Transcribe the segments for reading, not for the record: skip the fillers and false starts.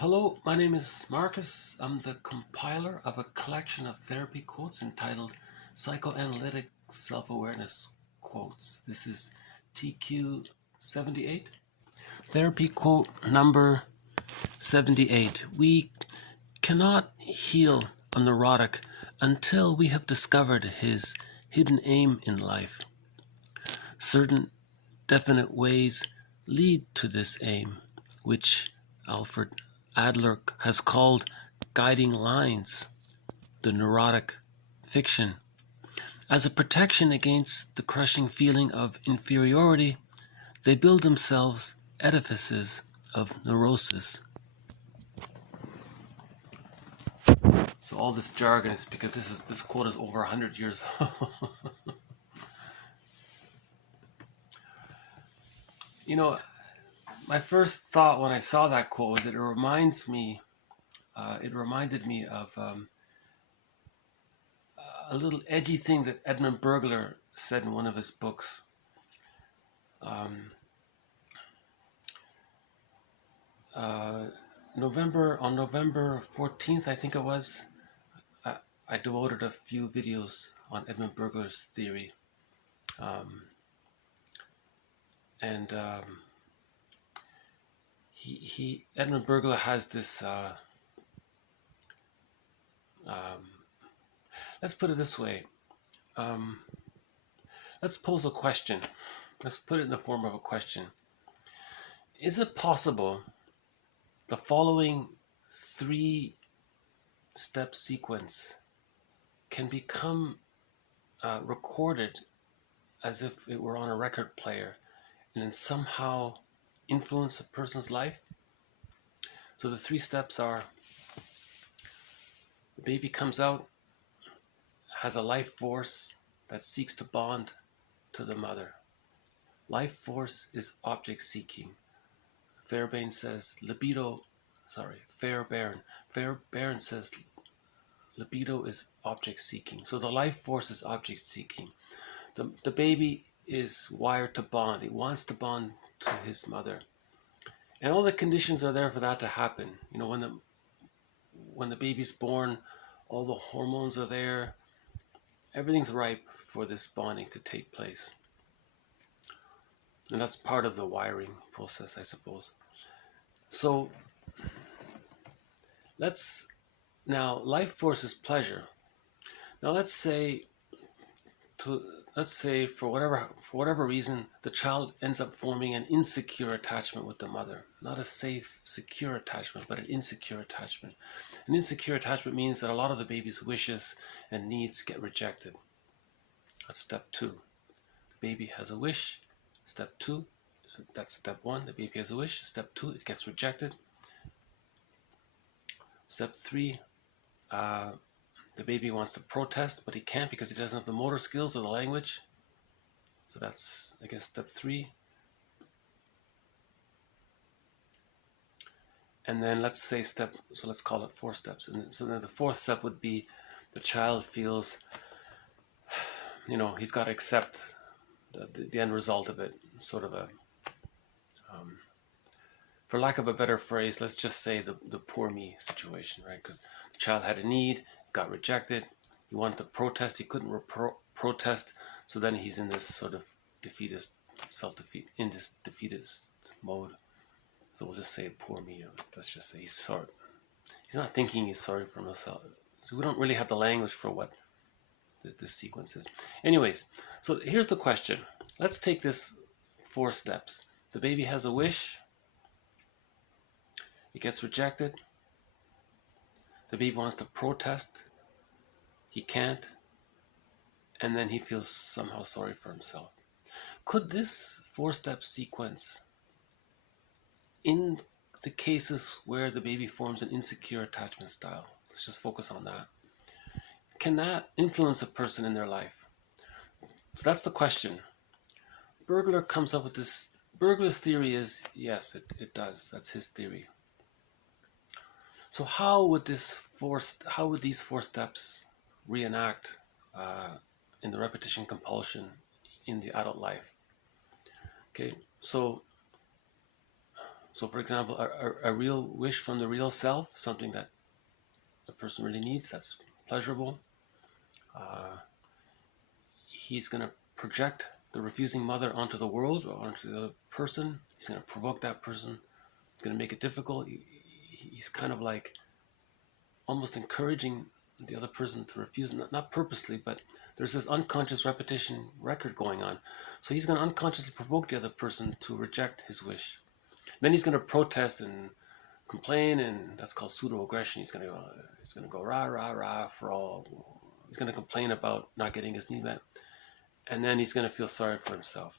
Hello, my name is Marcus. I'm the compiler of a collection of therapy quotes entitled Psychoanalytic Self-Awareness Quotes. This is TQ 78. Therapy quote number 78. We cannot heal a neurotic until we have discovered his hidden aim in life. Certain definite ways lead to this aim, which Alfred Adler has called guiding lines, the neurotic fiction. As a protection against the crushing feeling of inferiority, they build themselves edifices of neurosis. So all this jargon is because this quote is over 100 years old. You know, my first thought when I saw that quote was that it reminded me of a little edgy thing that Edmund Burglar said in one of his books. On November 14th, I think it was, I devoted a few videos on Edmund Burglar's theory. Edmund Burglar has this, let's put it this way. Let's pose a question. Let's put it in the form of a question. Is it possible the following 3-step sequence can become recorded as if it were on a record player and then somehow influence a person's life? So the 3 steps are: the baby comes out, has a life force that seeks to bond to the mother. Life force is object seeking. Fairbairn says libido is object seeking. So the life force is object seeking. The baby is wired to bond. He wants to bond to his mother. And all the conditions are there for that to happen. You know, when the baby's born, all the hormones are there. Everything's ripe for this bonding to take place. And that's part of the wiring process, I suppose. So life force is pleasure. Now let's say for whatever reason the child ends up forming an insecure attachment with the mother. Not a safe, secure attachment, but an insecure attachment. An insecure attachment means that a lot of the baby's wishes and needs get rejected. That's step 2. The baby has a wish. Step 2, that's step 1. The baby has a wish. Step 2, it gets rejected. Step 3, the baby wants to protest, but he can't because he doesn't have the motor skills or the language. So that's, I guess, step 3. And then let's call it 4 steps. And so then the 4th step would be the child feels, he's got to accept the end result of it. Sort of for lack of a better phrase, let's just say the poor me situation, right? Because the child had a need, got rejected. He wanted to protest, he couldn't protest, so then he's in this sort of defeatist mode. So we'll just say poor me. Let's just say he's not thinking he's sorry for himself. So we don't really have the language for what this sequence is. Anyways, so here's the question. Let's take this 4 steps. The baby has a wish. It gets rejected. The baby wants to protest. He can't. And then he feels somehow sorry for himself. Could this 4-step sequence, in the cases where the baby forms an insecure attachment style, let's just focus on that, can that influence a person in their life? So that's the question. Burglar comes up with this. Burglar's theory is, yes, it does. That's his theory. So how would these 4 steps reenact in the repetition compulsion in the adult life? Okay, so So for example, a real wish from the real self, something that the person really needs, that's pleasurable. He's going to project the refusing mother onto the world or onto the other person. He's going to provoke that person. He's going to make it difficult. He's kind of like almost encouraging the other person to refuse, not purposely, but there's this unconscious repetition record going on. So he's going to unconsciously provoke the other person to reject his wish. Then he's going to protest and complain, and that's called pseudo-aggression. He's going to go rah, rah, rah for all. He's going to complain about not getting his need met. And then he's going to feel sorry for himself.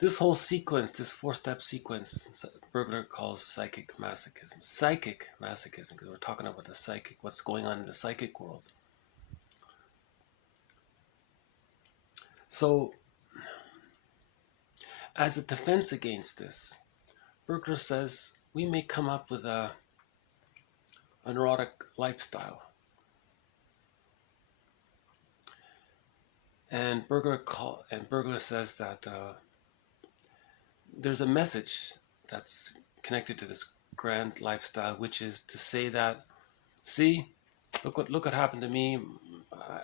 This whole sequence, this four-step sequence, Bergler calls psychic masochism. Psychic masochism, because we're talking about the psychic, what's going on in the psychic world. So, as a defense against this, Bergler says we may come up with a neurotic lifestyle. And Bergler says that there's a message that's connected to this grand lifestyle, which is to say that, see, look what happened to me.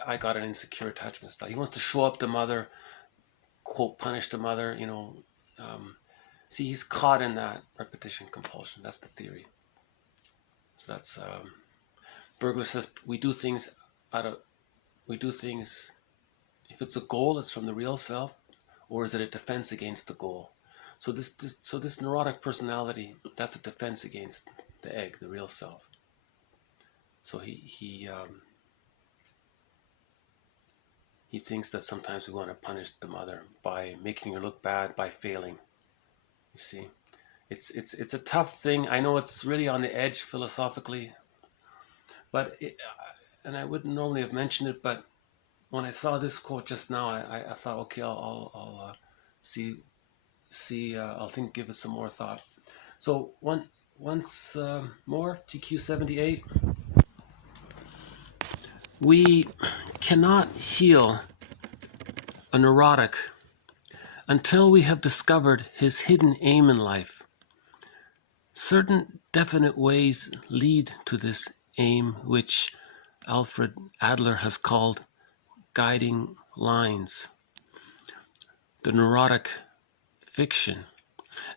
I got an insecure attachment style. He wants to show up the mother, quote, punish the mother, you know. See, he's caught in that repetition compulsion. That's the theory. So that's Bergler says we do things. If it's a goal, it's from the real self, or is it a defense against the goal? So this neurotic personality, that's a defense against the egg, the real self. So he thinks that sometimes we want to punish the mother by making her look bad, by failing. You see, it's a tough thing. I know it's really on the edge philosophically, but and I wouldn't normally have mentioned it, but when I saw this quote just now, I thought, okay, I'll give it some more thought. So once more, TQ78, we cannot heal a neurotic until we have discovered his hidden aim in life. Certain definite ways lead to this aim, which Alfred Adler has called guiding lines. The neurotic fiction.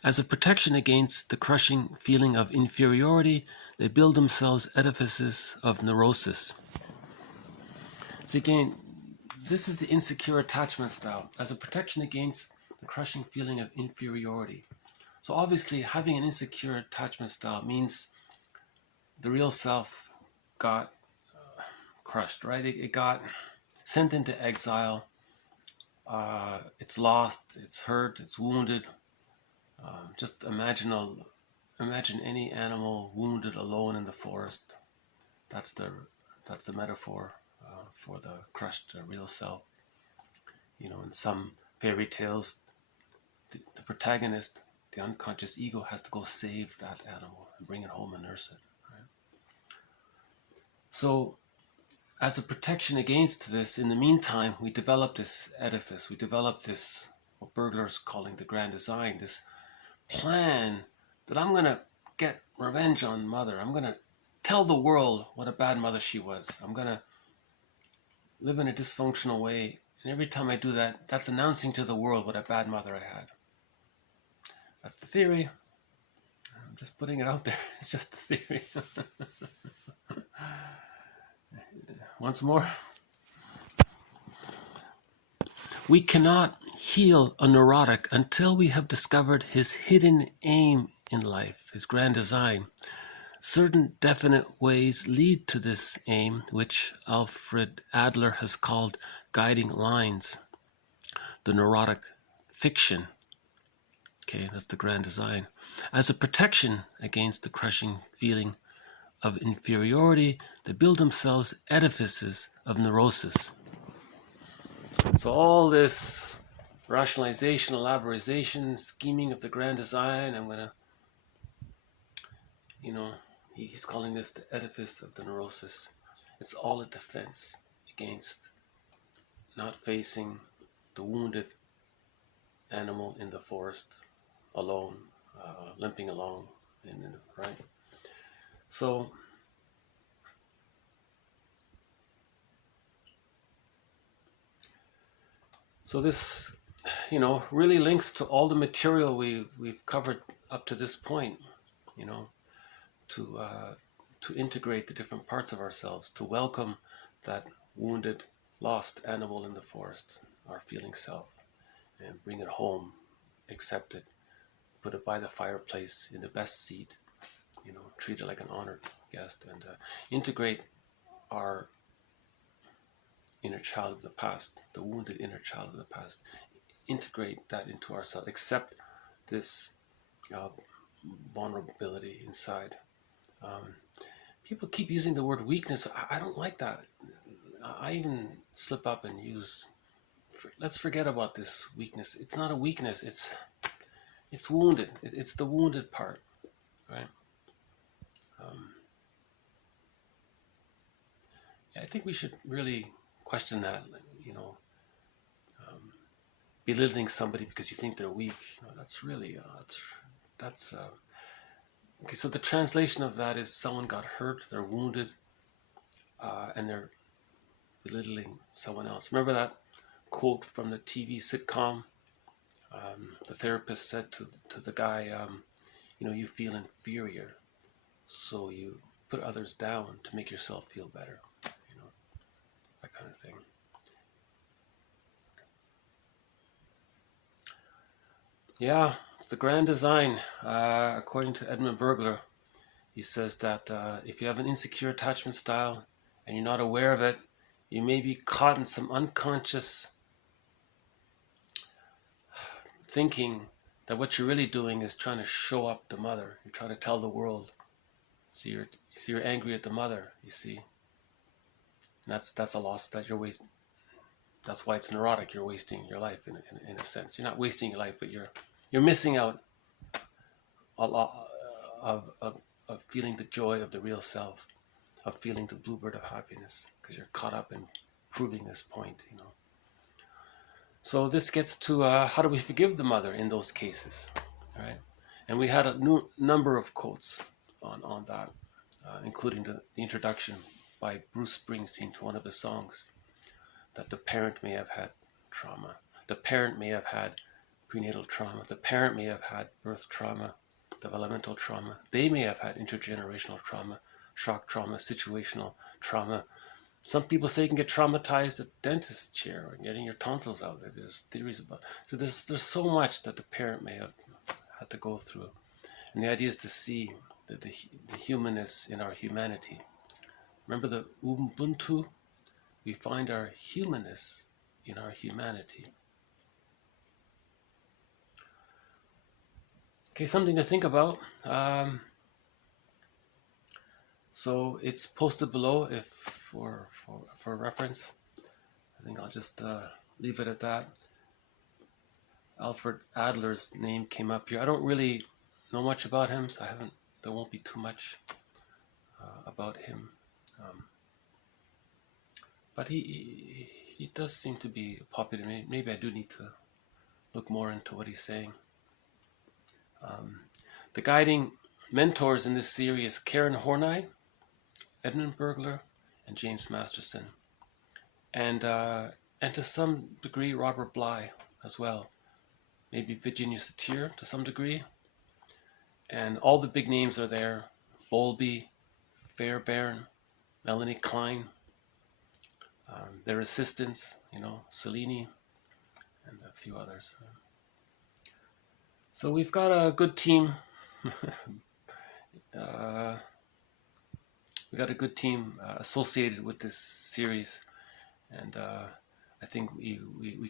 As a protection against the crushing feeling of inferiority, they build themselves edifices of neurosis. So again, this is the insecure attachment style. As a protection against the crushing feeling of inferiority. So obviously, having an insecure attachment style means the real self got crushed, right? It got sent into exile. It's lost, it's hurt, it's wounded. Just imagine any animal wounded alone in the forest. That's the metaphor for the crushed real self. You know, in some fairy tales, the protagonist, the unconscious ego, has to go save that animal and bring it home and nurse it. Right? So, as a protection against this, in the meantime, we develop this edifice. We develop this, what Bergler's calling the grand design, this plan that I'm going to get revenge on mother. I'm going to tell the world what a bad mother she was. I'm going to live in a dysfunctional way. And every time I do that, that's announcing to the world what a bad mother I had. That's the theory. I'm just putting it out there. It's just the theory. Once more. We cannot heal a neurotic until we have discovered his hidden aim in life, his grand design. Certain definite ways lead to this aim, which Alfred Adler has called guiding lines. The neurotic fiction. Okay, that's the grand design. As a protection against the crushing feeling of inferiority, they build themselves edifices of neurosis. So all this rationalization, elaboration, scheming of the grand design, I'm going to, he's calling this the edifice of the neurosis. It's all a defense against not facing the wounded animal in the forest alone, limping along, right? So this, really links to all the material we've covered up to this point. To integrate the different parts of ourselves, to welcome that wounded, lost animal in the forest, our feeling self, and bring it home, accept it, put it by the fireplace in the best seat, treat it like an honored guest, and integrate our inner child of the past, the wounded inner child of the past, integrate that into ourselves, accept this vulnerability inside. People keep using the word weakness. I don't like that. I even slip up and use, let's forget about this weakness. It's not a weakness. It's wounded. It's the wounded part, right? I think we should really question that, belittling somebody because you think they're weak. That's really, that's okay. So the translation of that is someone got hurt, they're wounded, and they're belittling someone else. Remember that quote from the TV sitcom? The therapist said to the guy, you feel inferior, so you put others down to make yourself feel better. That kind of thing. Yeah, it's the grand design. According to Edmund Burglar, he says that if you have an insecure attachment style and you're not aware of it, you may be caught in some unconscious thinking that what you're really doing is trying to show up the mother. You're trying to tell the world. So you're angry at the mother, you see. And that's a loss that you're wasting. That's why it's neurotic. You're wasting your life in a sense. You're not wasting your life, but you're missing out a lot of feeling the joy of the real self, of feeling the bluebird of happiness, because you're caught up in proving this point, So this gets to how do we forgive the mother in those cases, right? And we had a number of quotes on that, including the introduction by Bruce Springsteen to one of his songs, that the parent may have had trauma, the parent may have had prenatal trauma, the parent may have had birth trauma, developmental trauma, they may have had intergenerational trauma, shock trauma, situational trauma. Some people say you can get traumatized at the dentist's chair or getting your tonsils out. There's theories about. So there's so much that the parent may have had to go through. And the idea is to see the humanness in our humanity. Remember the Ubuntu? We find our humanness in our humanity. Okay, something to think about. So it's posted below if for reference. I think I'll just leave it at that. Alfred Adler's name came up here. I don't really know much about him, so there won't be too much about him. But he does seem to be popular. Maybe I do need to look more into what he's saying. The guiding mentors in this series: Karen Horney, Edmund Burglar, and James Masterson, and to some degree Robert Bly as well, maybe Virginia Satir to some degree, and all the big names are there: Bowlby, Fairbairn, Melanie Klein, their assistants, Cellini, and a few others. So we've got a good team. We got a good team associated with this series, and I think we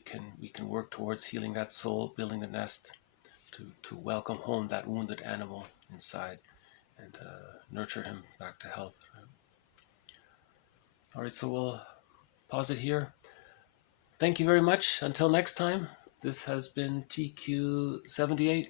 can work towards healing that soul, building the nest, to welcome home that wounded animal inside, and nurture him back to health. Right? All right, so we'll pause it here. Thank you very much. Until next time, this has been TQ78.